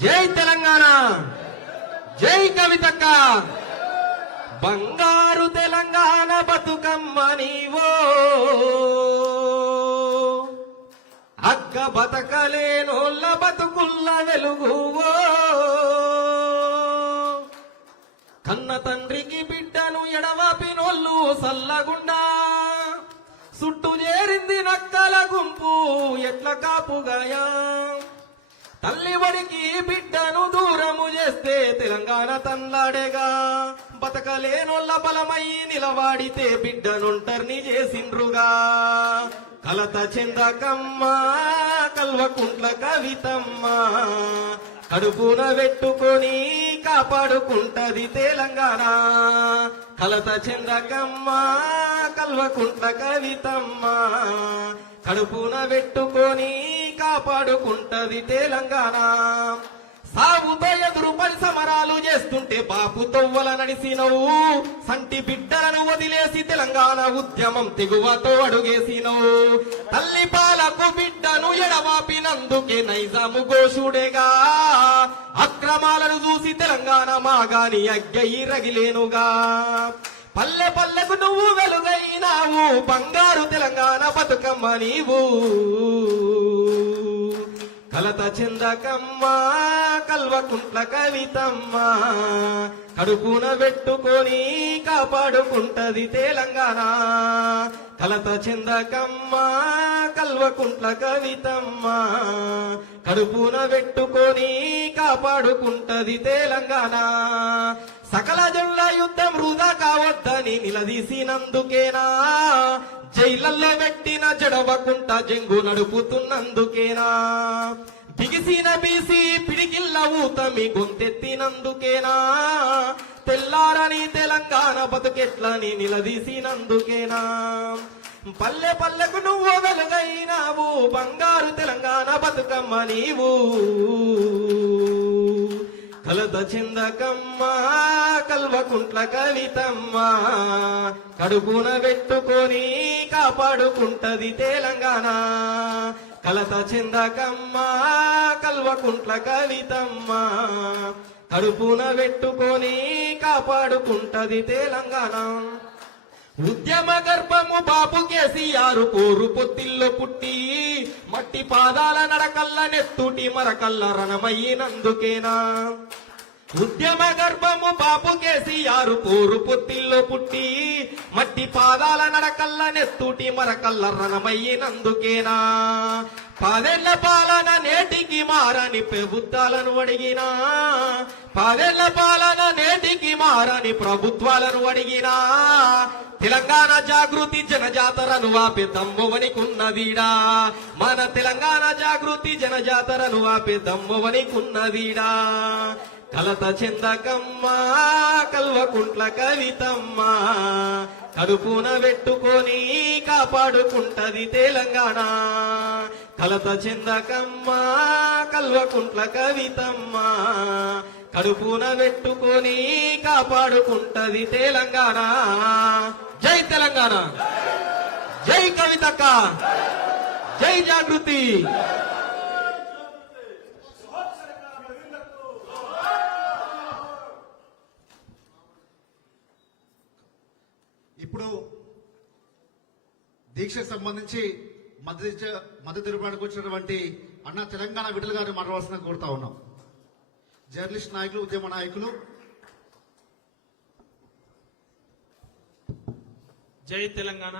జై తెలంగాణ, జై కవితక్క. బంగారు తెలంగాణ బతుకమ్మ నీవో, అగ్గ బతకలేనోళ్ళ బతుకుల్ల వెలుగువో. కన్న తండ్రికి బిడ్డను ఎడవాపినోళ్ళు సల్లగుండా, సుట్టు చేరింది నక్కల గుంపు ఎట్ల కాపుగాయా. తల్లి వడికి బిడ్డను దూరము చేస్తే తెలంగాణ తన్లాడేగా. బతకలేనొల్ల బలమై నిలవాడితే బిడ్డనుంటర్ని చేసిండ్రుగా. కలత చెందకమ్మ కల్వకుంట్ల కవితమ్మ, కడుపున పెట్టుకొని కాపాడుకుంటది తెలంగాణ. కలత చెందకమ్మ కల్వకుంట్ల కవితమ్మ, కడుపున పెట్టుకొని కాపాడుకుంటది తెలంగాణ. సాగుతో ఎదురు పరిసమరాలు చేస్తుంటే బాపు తొవ్వల నడిసినవు. సంటి బిడ్డలను వదిలేసి తెలంగాణ ఉద్యమం తెగువతో అడుగేసినవు. తల్లి పాలకు బిడ్డను ఎడవాపినందుకే నైజాము ఘోషుడేగా. అక్రమాలను చూసి తెలంగాణ మాగాని అగ్గయి రగిలేనుగా. పల్లె పల్లెకు నువ్వు వెలుగైనావు, బంగారు తెలంగాణ బతుకమ్మ నీవు. కలత చెందకమ్మ కల్వకుంట్ల కవితమ్మ, కడుపున పెట్టుకొని కాపాడుకుంటది తెలంగాణ. కలత చెందకమ్మ కల్వకుంట్ల కవితమ్మ, కడుపున పెట్టుకొని కాపాడుకుంటది తెలంగాణ. సకల జనుల యుద్ధం వృధా కావద్దని నిలదీసినందుకేనా. జైలల్లో పెట్టిన జడవకుంట జంగు నడుపుతున్నందుకేనా. బిగిసిన బీసీ పిడికిల్ల ఊతమి గొంతెత్తినందుకేనా. తెల్లారని తెలంగాణ బతుకెట్లని నిలదీసినందుకేనా. పల్లె పల్లెకు నువ్వు వెలుగైనావు, బంగారు తెలంగాణ బతుకమ్మ నీవు. కలత చెందకమ్మ కల్వకుంట్ల కవితమ్మ, కడుపున పెట్టుకొని కాపాడుకుంటది తెలంగాణ. కలత చెందకమ్మ కల్వకుంట్ల కవితమ్మ, కడుపున పెట్టుకొని కాపాడుకుంటది తెలంగాణ. ఉద్యమ గర్భము బాపు కేసీఆర్ పోరు పొత్తిల్లో పుట్టి, మట్టి పాదాల నడకల్ల నెత్తుటి మరకల్ల రణమయ్యినందుకేనా. ఉద్యమ గర్భము బాపు కేసీఆర్ పోరు పొత్తిల్లో పుట్టి, మట్టి పాదాల నడకల్ల నెత్తుటి మరకల్ల రణమయ్యినందుకేనా. పదేళ్ల పాలన నేటికి మారని ప్రభుత్వాలను అడిగినా. పదేళ్ల పాలన నేటికి మారని ప్రభుత్వాలను అడిగినా. తెలంగాణ జాగృతి జనజాతరను ఆపే దమ్మువనికున్నదీడా. మన తెలంగాణ జాగృతి జనజాతరను ఆపే దమ్మువనికున్నదీడా. కలత చెందకమ్మ కల్వకుంట్ల కవితమ్మ, కడుపున పెట్టుకొని కాపాడుకుంటది తెలంగాణ. కలత చెందకమ్మ కల్వకుంట్ల కవితమ్మ, కడుపున పెట్టుకొని కాపాడుకుంటది తెలంగాణ. జై తెలంగాణ, జై కవితక్క, జై జాగృతి. ఇప్పుడు దీక్షకు సంబంధించి మద్దతు తెలుపడానికి వచ్చినటువంటి అన్న తెలంగాణ విడుదల గారిని మాట్లాడాల్సిన కోరుతా ఉన్నాం. జర్నలిస్ట్ నాయకులు, ఉద్యమ నాయకులు. జై తెలంగాణ.